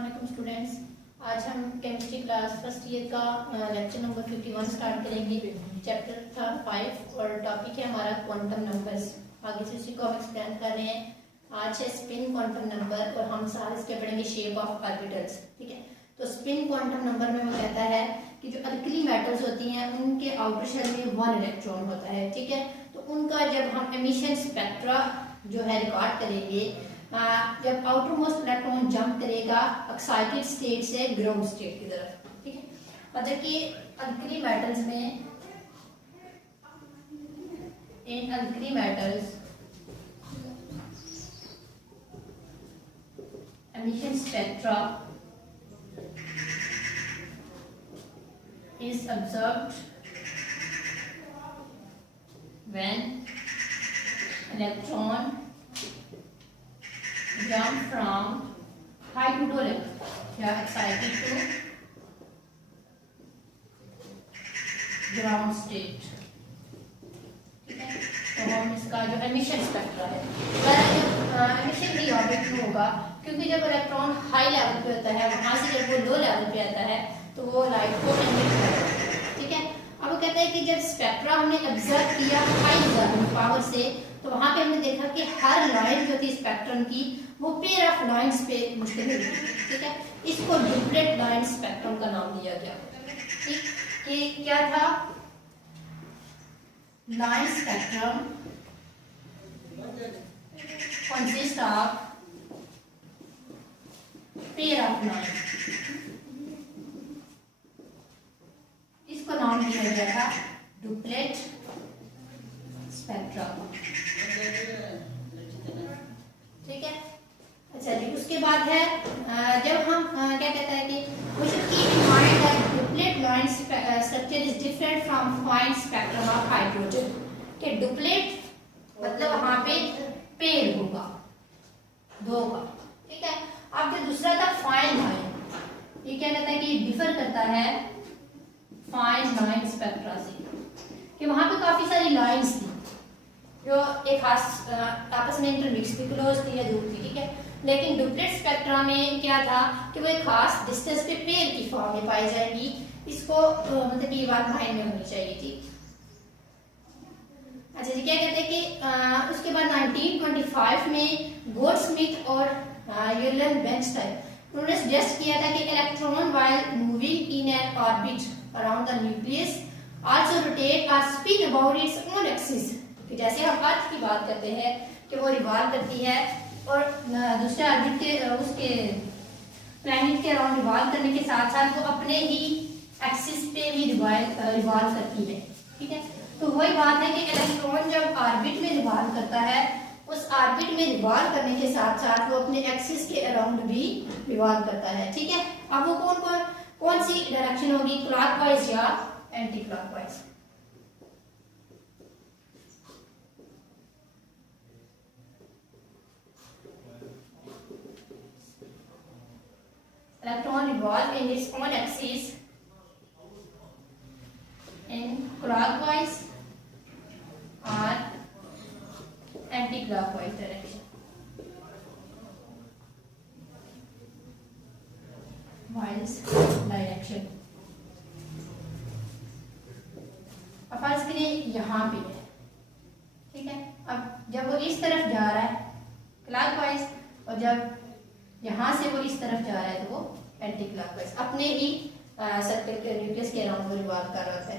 अस्सलाम वालेकुम स्टूडेंट्स। आज हम केमिस्ट्री क्लास फर्स्ट ईयर का लेक्चर नंबर 51 स्टार्ट करेंगे। चैप्टर था 5 और टॉपिक है हमारा क्वांटम नंबर्स। आगे से उसी को हम एक्सप्लेन कर रहे हैं। आज है स्पिन क्वांटम नंबर और हम साथ इसके पढ़ेंगे शेप ऑफ ऑर्बिटल्स। ठीक है, तो स्पिन क्वांटम नंबर में वो कहता है कि जो अल्कली मेटल्स होती हैं उनके आउटर शेल में 1 इलेक्ट्रॉन होता है। ठीक है, तो उनका जब हम एमिशन स्पेक्ट्रा जो है रिकॉर्ड करेंगे, जब आउटर मोस्ट इलेक्ट्रॉन जंप करेगा एक्साइटेड स्टेट से ग्राउंड स्टेट की तरफ। ठीक है, और देखिए अल्कली मेटल्स में, इन alkali metals emission spectra is observed when electron jump from high to low level या excited to ground state। ठीक है, तो हम इसका जो emission spectra है emission भी ऑर्बिट में होगा, क्योंकि जब इलेक्ट्रॉन हाई लेवल पे होता है वहां से जब वो लो लेवल पे आता है तो वो लाइट को एमिट करता है। ठीक है, अब वो कहता है कि जब स्पेक्ट्रा हमने ऑब्जर्व किया हाई पावर से तो वहां पे हमने देखा कि हर लाइन जो थी स्पेक्ट्रम की वो पेयर ऑफ लाइंस पे मुश्तमिल थी। ठीक है, इसको डुप्लेट लाइन स्पेक्ट्रम का नाम दिया गया। ठीक, कि क्या था, line spectrum consist of pair of line, इसको नाम दिया गया था डुप्लेट स्पेक्ट्रा। ठीक है, अच्छा जी, उसके बाद है जब हम क्या कहता है कि we should keep in mind that duplet line structure is different from fine spectrum of hydrogen। कि डुप्लेट मतलब वहां पे पेयर होगा दो का। ठीक है, अब जो दूसरा था फाइन लाइन, ये क्या कहता है कि डिफर करता है फाइन लाइन स्पेक्ट्रा से, कि वहां पे काफी सारी लाइंस थी जो एक खास आपस में इंटरमिक्स थी, क्लोज थी या दूर थी। ठीक है, लेकिन डुप्लेट स्पेक्ट्रा में क्या था कि वो एक खास डिस्टेंस पे पेयर की फॉर्म में पाई जाएगी। इसको मतलब ये बात माइंड में होनी चाहिए थी। अच्छा जी, क्या कहते हैं कि उसके बाद 1925 में गोल्डस्मिथ और यूलन बेंचटाइन उन्होंने सजेस्ट किया था कि electron while moving in an orbit around the nucleus also rotate और spin about its own axis. कि जैसे हम अर्थ की बात करते हैं कि वो रिवॉल्व करती है और दूसरे ऑर्बिट के उसके प्लैनेट के अराउंड रिवॉल्व करने के साथ साथ वो अपने ही एक्सिस पे भी रिवॉल्व करती है। ठीक है, तो वही बात है कि इलेक्ट्रॉन जब ऑर्बिट में रिवॉल्व करता है, उस ऑर्बिट में रिवॉल्व करने के साथ साथ वो अपने एक्सिस के अराउंड भी रिवॉल्व करता है। ठीक है, अब वो कौन सी डायरेक्शन होगी, क्लॉकवाइज या anti clockwise. Electron revolve in its own axis in clockwise or anti-clockwise direction. Whilst direction, अब फर्ज करिए यहाँ पे है। ठीक है, अब जब वो इस तरफ जा रहा है क्लॉकवाइज और जब यहाँ से वो इस तरफ जा रहा है तो वो एंटी क्लॉकवाइज अपने ही सर्कल के न्यूक्लियस के अराउंड वो रिवॉल्व कर रहा है।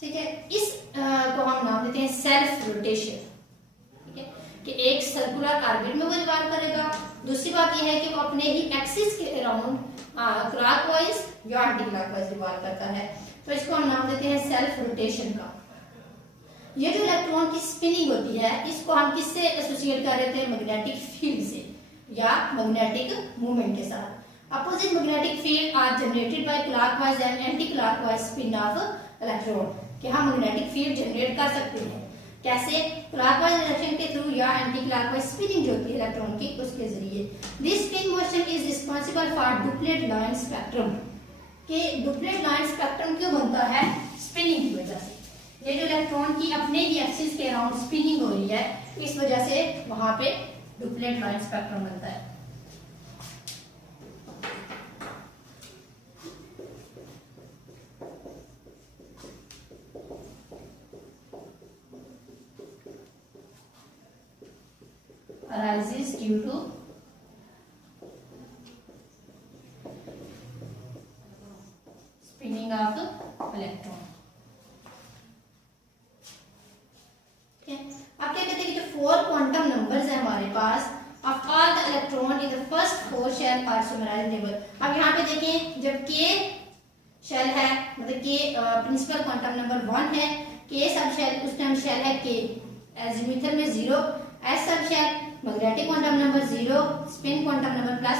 ठीक है, इस को हम नाम देते हैं सेल्फ रोटेशन। ठीक है, कि एक सर्कुलर ऑर्बिट में वो रिवॉल्व करेगा। दूसरी बात यह है कि वो अपने ही एक्सिस के अराउंड क्लॉकवाइज या एंटी क्लॉकवाइज रिवॉल्व करता है, तो इसको हम नाम देते हैं सेल्फ रोटेशन का। ये जो इलेक्ट्रॉन की स्पिनिंग होती है इसको हम किससे एसोसिएट कर रहे थे, मैग्नेटिक फील्ड से या मैग्नेटिक मूवमेंट के साथ। Opposite magnetic field are generated by clockwise and anti clockwise spin of electron. कि हम मैग्नेटिक फील्ड जनरेट कर सकते हैं कैसे, क्लॉकवाइज डायरेक्शन के थ्रू या एंटी क्लॉकवाइज स्पिनिंग जो होती है इलेक्ट्रॉन की उसके जरिए। This spin motion is responsible for doublet line spectrum. कि डुप्लेट लाइन स्पेक्ट्रम क्यों बनता है, स्पिनिंग की वजह से। ये जो इलेक्ट्रॉन की अपने ही एक्सिस के अराउंड स्पिनिंग हो रही है, इस वजह से वहां पे डुप्लेट लाइन स्पेक्ट्रम बनता है। arises due to spinning of electron। ठीक है, अब क्या कहते हैं कि जो 4 क्वांटम नंबर्स हैं हमारे पास of all the electron in the first 4 shell are summarized table। अब यहाँ पे देखें, जब k शेल है मतलब k प्रिंसिपल क्वांटम नंबर 1 है, k सब शेल उस टाइम शेल है k, एजीमुथल में 0, s sub shell magnetic quantum number 0, spin quantum number plus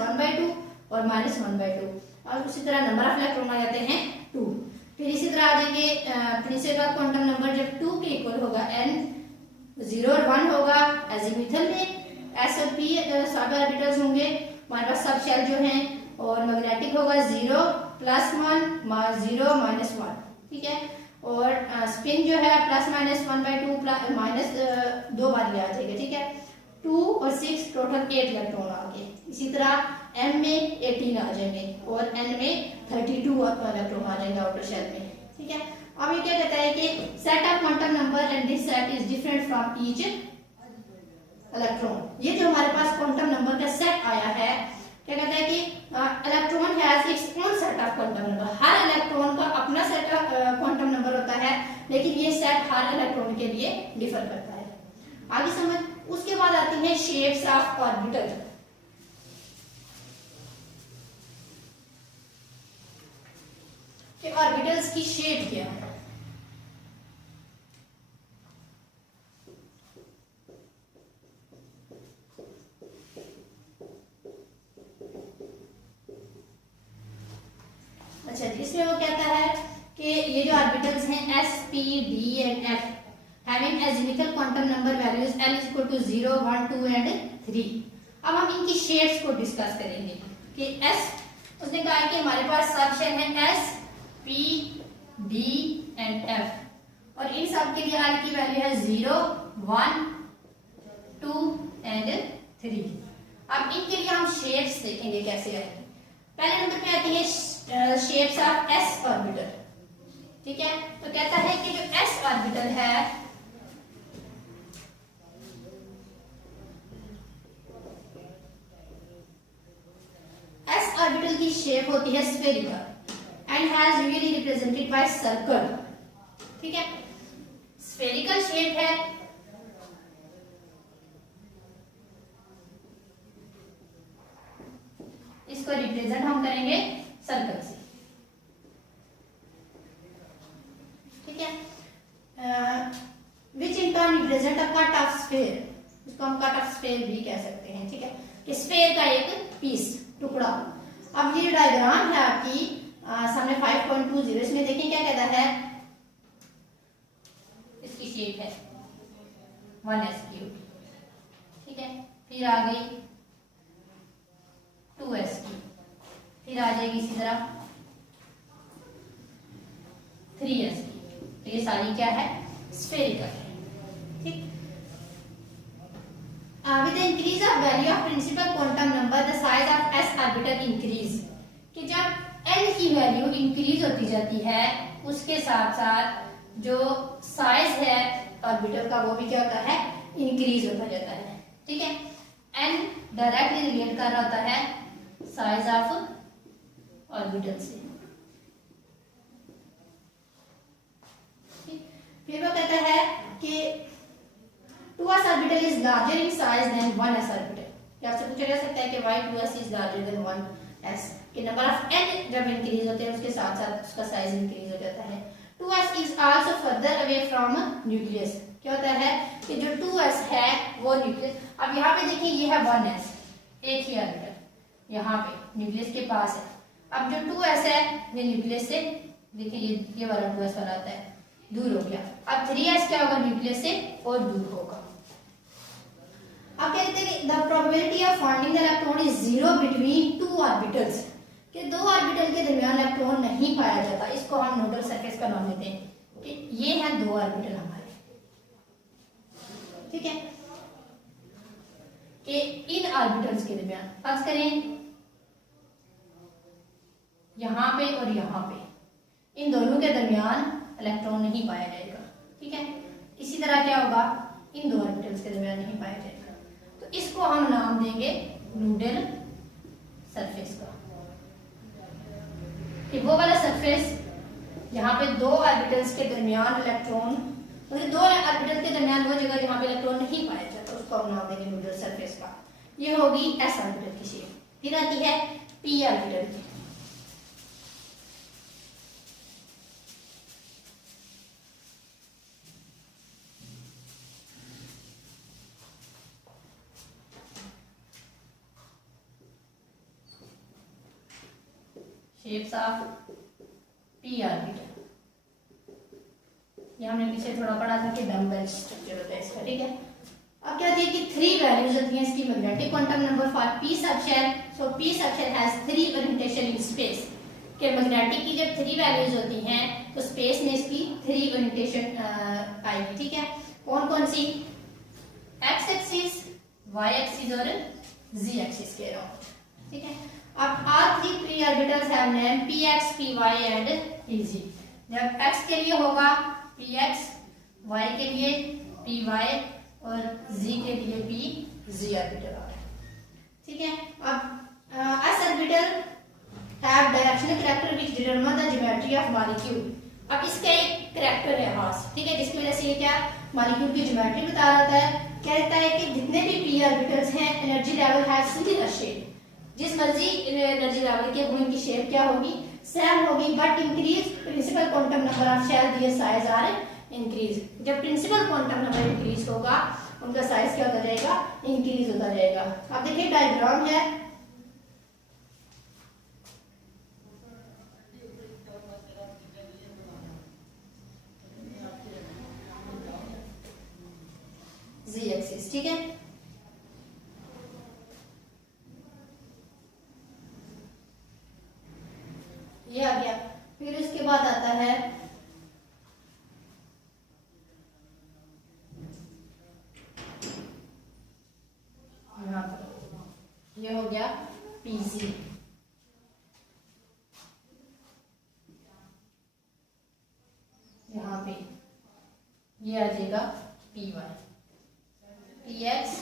1/2 और -1/2, और उसी तरह नंबर ऑफ इलेक्ट्रॉन आ जाते हैं 2। फिर इसी तरह आ जाएंगे प्रिंसिपल क्वांटम नंबर जब 2 के इक्वल होगा, n 0 और 1 होगा एजीमुथल में, s और p सब ऑर्बिटल्स होंगे हमारे पास सब शेल जो हैं, और मैग्नेटिक होगा 0 +1 0 -1, ठीक है, और स्पिन जो है +-1/2 माइनस 2 बार आ जाएगा, ठीक है, 2 और 6 टोटल 8 इलेक्ट्रॉन आ गए। इसी तरह m में 18 आ जाएंगे और n में 32 इलेक्ट्रॉन आ जाएंगे आउटर शेल में, ठीक है। अब ये क्या कहता है कि set of quantum number and this set is different from each electron. ये जो हमारे पास क्वांटम नंबर का सेट आया है, क्या कहता है कि electron has its own set of quantum number. Her electron का अपना सेट ऑफ क्वांटम नंबर होता है, लेकिन ये सेट हर इलेक्ट्रॉन के लिए डिफर करता है। आगे समझ। उसके बाद आती है शेप्स ऑफ ऑर्बिटल। कि ऑर्बिटल्स की शेप क्या है। अच्छा, इसमें वो कहता है कि ये जो ऑर्बिटल्स हैं s, p, d and f having azimuthal quantum number values l = 0, 1, 2 and 3। अब हम इनकी शेप्स को डिस्कस करेंगे कि s, उसने कहा कि हमारे पास सब शेल हैं s, p, d and f, और इन सब के लिए r की वैल्यू है 0, 1, 2 एंड 3। अब इनके लिए हम शेप्स देखेंगे कैसे आएंगे। पहले नंबर पे आती है शेप्स ऑफ s ऑर्बिटल, ठीक है। तो कहता है कि जो s ऑर्बिटल है, s ऑर्बिटल की शेप होती है spherical and has usually represented by circle, ठीक है। स्फेरिकल शेप है, इसको रिप्रेजेंट हम करेंगे सर्कल से, ठीक है। Which in turn represent a cut off sphere, इसको हम कट ऑफ स्फेयर भी कह सकते हैं, ठीक है, कि स्फेयर का एक पीस, टुकड़ा। अब ये डायग्राम है आपकी सामने 5.20, इसमें देखिए क्या कहता है, इसकी शेप है 1s3, ठीक है। फिर आ गई 2s3, फिर आ जाएगी इसी तरह 3s3। तो ये सारी क्या है, स्फेरिकल है, ठीक। With the increase of value of principal quantum number the size of s orbital increase, कि जब n की वैल्यू इंक्रीज होती जाती है, उसके साथ साथ जो साइज है ऑर्बिटल का वो भी क्या होता है, इंक्रीज होता जाता है, ठीक है। n डायरेक्टली रिलेट कर रहा होता है साइज ऑफ ऑर्बिटल से। फिर वो कहता है कि 2s orbital is larger in size than 1s orbital. या आपसे पूछा जा सकता है कि why 2s is larger than 1s, कि नंबर ऑफ n जब इंक्रीज होते हैं उसके साथ साथ उसका साइज इंक्रीज हो जाता है। 2s is also further away from nucleus. क्या होता है कि जो 2s है वो न्यूक्लियस, अब यहाँ पे देखिए ये है 1s, एक ही ऑर्बिटल यहाँ पे न्यूक्लियस के पास है। अब जो 2s है ये न्यूक्लियस से, देखिए ये वाला 2s वाला आता है, दूर हो गया। अब 3s क्या होगा, न्यूक्लियस से और दूर होगा। अब कहते हैं the probability of finding the electron is 0 between 2 orbitals, कि 2 ऑर्बिटल के दरमियान इलेक्ट्रॉन नहीं पाया जाता। इसको हम नोडल सरफेस का नाम देते हैं कि ये है 2 ऑर्बिटल हमारे, ठीक है, कि इन ऑर्बिटल्स के दरमियान फर्ज करें यहां पे और यहां पे, इन दोनों के दरमियान इलेक्ट्रॉन नहीं पाया जाएगा, ठीक है। इसी तरह क्या होगा इन दो ऑर्बिटल्स के दरमियान नहीं पाया जाएगा। तो इसको हम नाम देंगे नूडल सरफेस का, कि वो वाला सरफेस यहाँ पे दो ऑर्बिटल्स के दरमियान इलेक्ट्रॉन, मतलब दो ऑर्बिटल के दरमियान वो जगह जहाँ पे इलेक्ट्रॉन नहीं पाया जाता, उसको हम नाम देंगे नूडल सरफेस का। ये होगी एस ऑर्बिटल की शेप। फिर आती है पी ऑर्बिटल की। शेप्स ऑफ पी ऑर्बिटल, ये हमने पीछे थोड़ा पढ़ा था कि डम्बल स्ट्रक्चर होता है इसका, ठीक है। अब क्या है कि 3 वैल्यूज होती हैं इसकी magnetic quantum number for P subshell. So P subshell has 3 orientation in space, कि मैग्नेटिक की जब 3 वैल्यूज होती हैं तो स्पेस में इसकी 3 ओरिएंटेशन आएगी, ठीक है। कौन कौन सी? एक्स एक्सिस, वाई एक्सिस और जी एक्सिस के अराउंड, ठीक है। अब all 3 p orbitals have name px, py and pz। जब x के लिए होगा px, y के लिए py और z के लिए pz ऑर्बिटल होगा, ठीक है। अब s orbital have directional character which determine the geometry of molecule। अब इसका एक कैरेक्टर है खास, ठीक है, जिसकी वजह से ये क्या मॉलिक्यूल की ज्योमेट्री बता रहा है। कहता है कि जितने भी p ऑर्बिटल्स हैं एनर्जी लेवल है सिमिलर शेप, जिस मर्जी एनर्जी लेवल के वो इनकी शेप क्या होगी, सेम होगी, but increase principal quantum number of shell their size are increase. जब प्रिंसिपल क्वांटम नंबर इंक्रीज होगा उनका साइज क्या होता जाएगा, इंक्रीज होता जाएगा। अब देखिए डायग्राम है, जी एक्सिस, ठीक है। ये आ गया। फिर उसके बाद आता है यहाँ पर, ये हो गया पीसी, यहाँ पे ये आ जाएगा P Y, P X,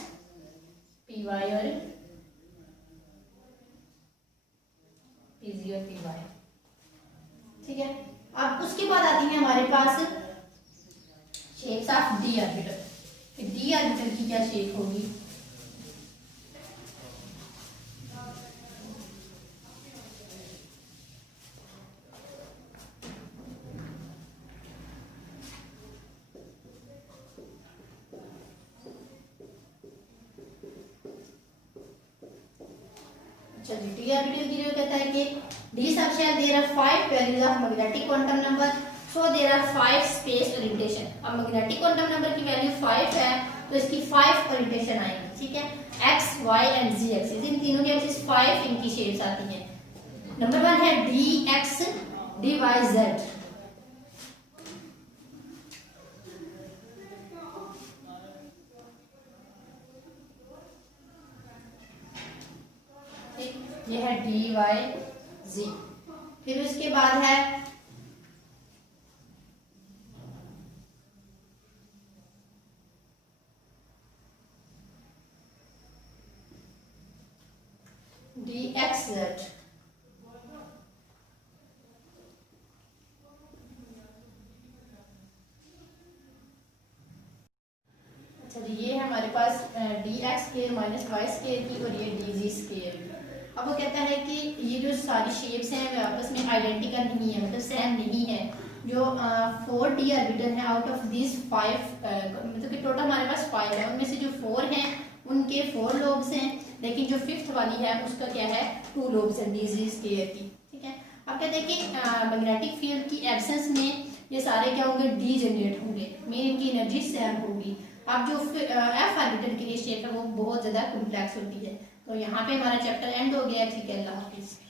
P Y और पीजी और पी वाई, ठीक है। अब उसके बाद आती है हमारे पास shapes of D orbital. D orbital की क्या शेप होगी, अच्छा जी। डी ऑर्बिटल की जो कहता है कि D subshell there are 5 values of magnetic quantum number, so there are 5 space orientation. अब मैग्नेटिक क्वांटम नंबर की वैल्यू 5 है तो इसकी 5 ओरिएंटेशन आएंगी, ठीक है। X, Y and Z axis, इन तीनों के एक्सिस 5 इनकी शेप्स आती हैं। नंबर 1 है d x, d y, z. ये है डी वाई जी। फिर उसके बाद है डी एक्स जेड। अच्छा जी, ये है हमारे पास D X square minus Y square की और ये डी जी स्क्वायर की। अब वो कहता है कि ये जो सारी शेप्स हैं वे आपस में आइडेंटिकल नहीं है, मतलब सेम नहीं है। जो 4 डी ऑर्बिटल हैं आउट ऑफ दिस 5, मतलब कि टोटल हमारे पास 5 है, उनमें से जो 4 हैं उनके 4 लोब्स हैं, लेकिन जो 5th वाली है उसका क्या है 2 लोब्स हैं डी जी स्क्वायर की, ठीक है। अब कहते हैं कि मैग्नेटिक फील्ड की एब्सेंस में ये सारे क्या होंगे, डी जनरेट होंगे, मेन इनकी एनर्जी सेम होगी। अब जो एफ ऑर्बिटल की शेप है वो बहुत ज़्यादा कॉम्प्लेक्स होती है। तो यहाँ पे हमारा चैप्टर एंड हो गया। ठीक है, अल्लाह हाफिज़।